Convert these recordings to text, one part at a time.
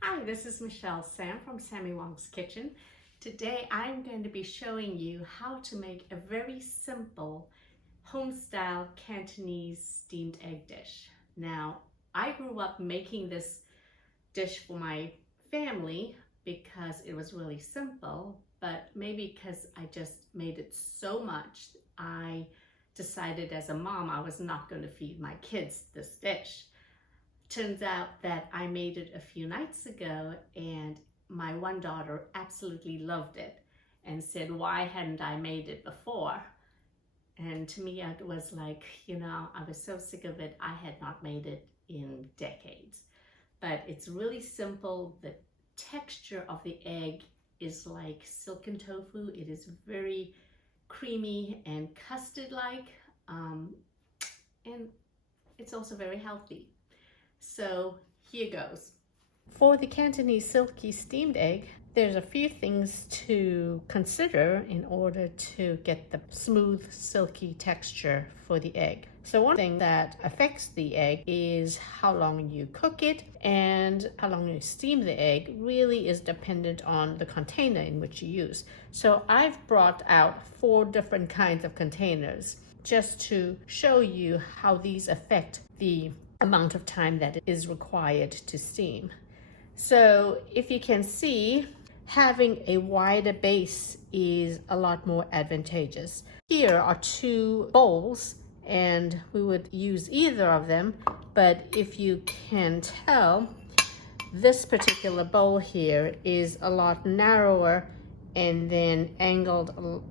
Hi, this is michellesam from Sammy Wong's Kitchen. Today I'm going to be showing you how to make a very simple home-style Cantonese steamed egg dish. Now, I grew up making this dish for my family because it was really simple, but maybe because I just made it so much, I decided as a mom I was not going to feed my kids this dish. Turns out that I made it a few nights ago and my one daughter absolutely loved it and said, why hadn't I made it before? And to me, it was like, I was so sick of it. I had not made it in decades. But it's really simple. The texture of the egg is like silken tofu. It is very creamy and custard-like, and it's also very healthy. So here goes. For the Cantonese silky steamed egg, there's a few things to consider in order to get the smooth, silky texture for the egg. So one thing that affects the egg is how long you cook it, and how long you steam the egg really is dependent on the container in which you use. So I've brought out 4 different kinds of containers just to show you how these affect the amount of time that is required to steam. So if you can see, having a wider base is a lot more advantageous. Here are 2 bowls and we would use either of them, but if you can tell, this particular bowl here is a lot narrower and then angled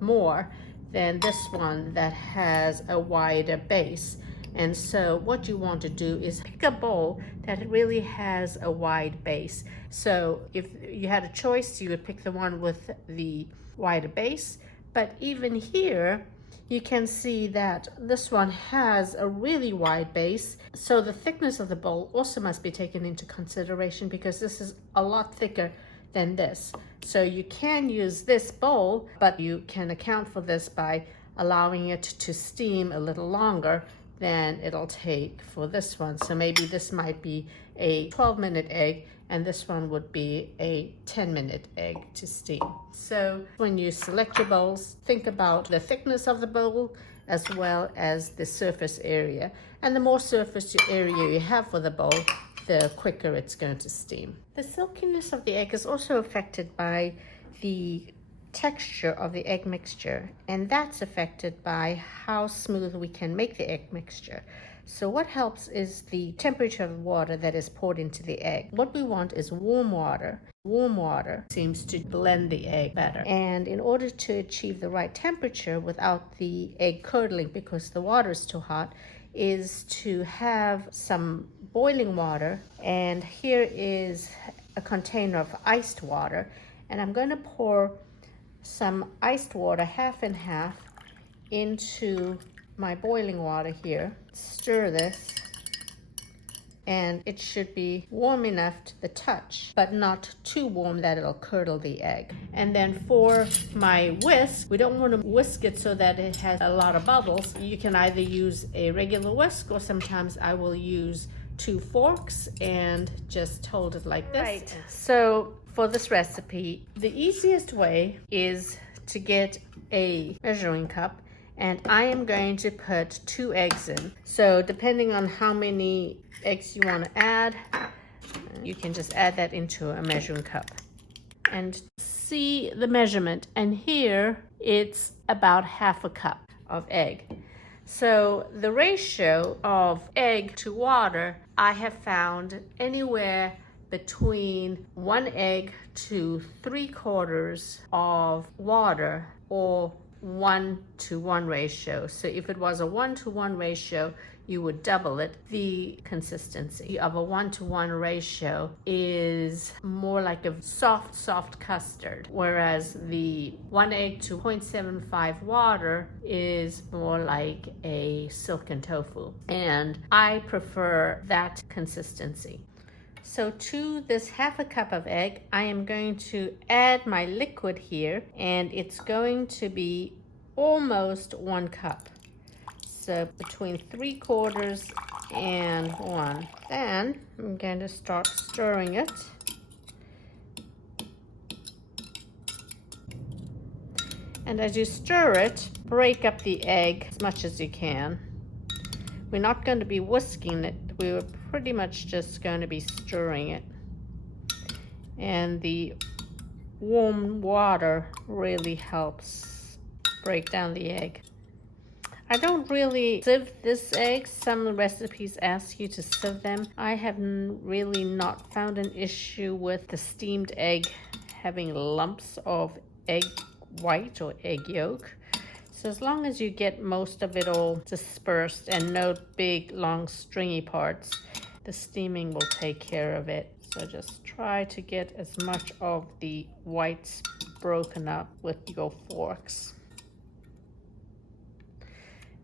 more than this one that has a wider base. And so what you want to do is pick a bowl that really has a wide base. So if you had a choice, you would pick the one with the wider base. But even here, you can see that this one has a really wide base. So the thickness of the bowl also must be taken into consideration because this is a lot thicker than this. So you can use this bowl, but you can account for this by allowing it to steam a little longer than it'll take for this one. So maybe this might be a 12-minute egg and this one would be a 10-minute egg to steam. So when you select your bowls, think about the thickness of the bowl as well as the surface area. And the more surface area you have for the bowl, the quicker it's going to steam. The silkiness of the egg is also affected by the texture of the egg mixture, and that's affected by how smooth we can make the egg mixture. So what helps is the temperature of the water that is poured into the egg. What we want is warm water. Warm water seems to blend the egg better. And in order to achieve the right temperature without the egg curdling because the water is too hot, is to have some boiling water. And here is a container of iced water, and I'm going to pour some iced water, half and half, into my boiling water here. Stir this, and it should be warm enough to the touch, but not too warm that it'll curdle the egg. And then for my whisk, we don't want to whisk it so that it has a lot of bubbles. You can either use a regular whisk, or sometimes I will use 2 forks and just hold it like this. Right. So for this recipe, the easiest way is to get a measuring cup, and I am going to put 2 eggs in. So depending on how many eggs you want to add, you can just add that into a measuring cup. And see the measurement, and here it's about half a cup of egg. So the ratio of egg to water, I have found anywhere between 1 egg to 3/4 of water, or 1-to-1 ratio. So if it was a 1-to-1 ratio, you would double it. The consistency of a 1-to-1 ratio is more like a soft custard, whereas the 1 egg to 0.75 water is more like a silken tofu. And I prefer that consistency. So to this half a cup of egg, I am going to add my liquid here, and it's going to be almost 1 cup. So between 3/4 and 1. Then I'm going to start stirring it. And as you stir it, break up the egg as much as you can. We're not going to be whisking it. We're pretty much just going to be stirring it. And the warm water really helps break down the egg. I don't really sieve this egg. Some recipes ask you to sieve them. I have really not found an issue with the steamed egg having lumps of egg white or egg yolk. So as long as you get most of it all dispersed and no big long stringy parts, the steaming will take care of it. So just try to get as much of the whites broken up with your forks.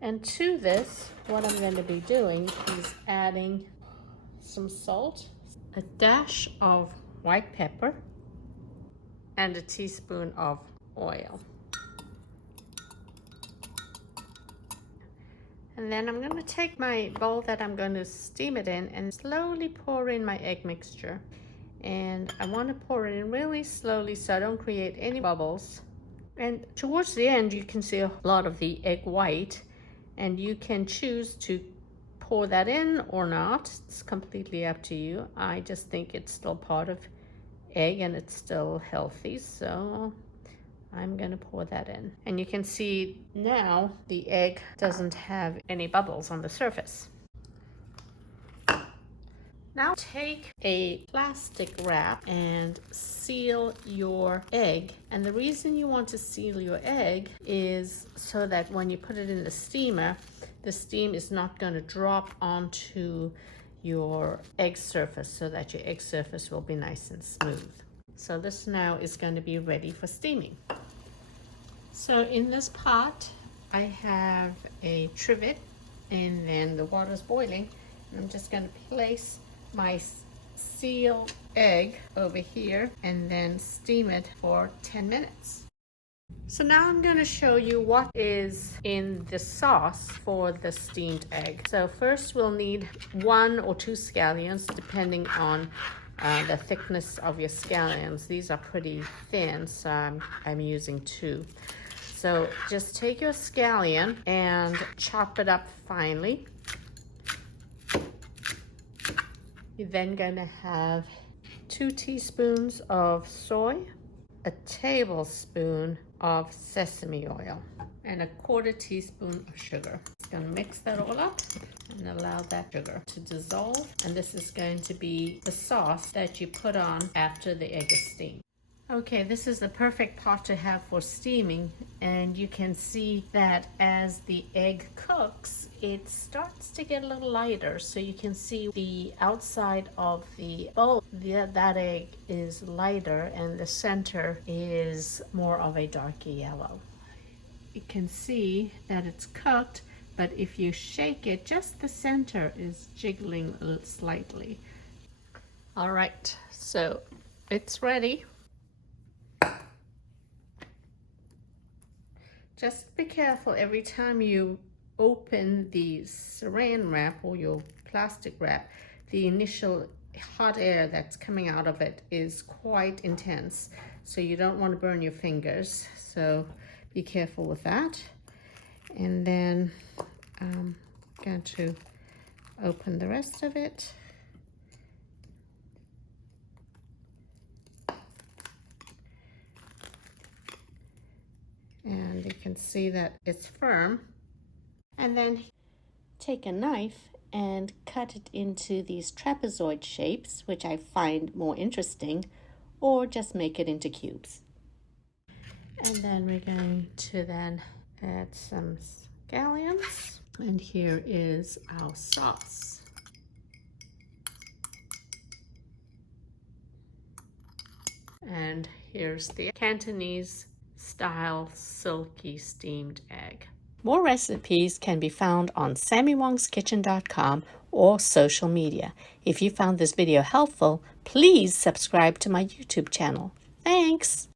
And to this, what I'm going to be doing is adding some salt, a dash of white pepper, and a teaspoon of oil. And then I'm going to take my bowl that I'm going to steam it in and slowly pour in my egg mixture. And I want to pour it in really slowly so I don't create any bubbles. And towards the end, you can see a lot of the egg white, and you can choose to pour that in or not. It's completely up to you. I just think it's still part of egg and it's still healthy, so I'm gonna pour that in. And you can see now the egg doesn't have any bubbles on the surface. Now take a plastic wrap and seal your egg. And the reason you want to seal your egg is so that when you put it in the steamer, the steam is not going to drop onto your egg surface, so that your egg surface will be nice and smooth. So this now is going to be ready for steaming. So in this pot, I have a trivet, and then the water's boiling. And I'm just going to place my sealed egg over here and then steam it for 10 minutes. So now I'm going to show you what is in the sauce for the steamed egg. So first we'll need 1 or 2 scallions depending on the thickness of your scallions. These are pretty thin, so I'm using 2. So just take your scallion and chop it up finely. You're then going to have 2 teaspoons of soy, a tablespoon of sesame oil, and a 1/4 teaspoon of sugar. It's going to mix that all up and allow that sugar to dissolve. And this is going to be the sauce that you put on after the egg is steamed. Okay, this is the perfect pot to have for steaming, and you can see that as the egg cooks, it starts to get a little lighter. So you can see the outside of the bowl, that egg is lighter, and the center is more of a dark yellow. You can see that it's cooked, but if you shake it, just the center is jiggling slightly. All right, so it's ready. Just be careful every time you open the saran wrap or your plastic wrap, the initial hot air that's coming out of it is quite intense. So you don't want to burn your fingers. So be careful with that. And then I'm going to open the rest of it. And you can see that it's firm. And then take a knife and cut it into these trapezoid shapes, which I find more interesting, or just make it into cubes. And then we're going to then add some scallions. And here is our sauce. And here's the Cantonese style silky steamed egg. More recipes can be found on sammywongskitchen.com or social media. If you found this video helpful, please subscribe to my YouTube channel. Thanks!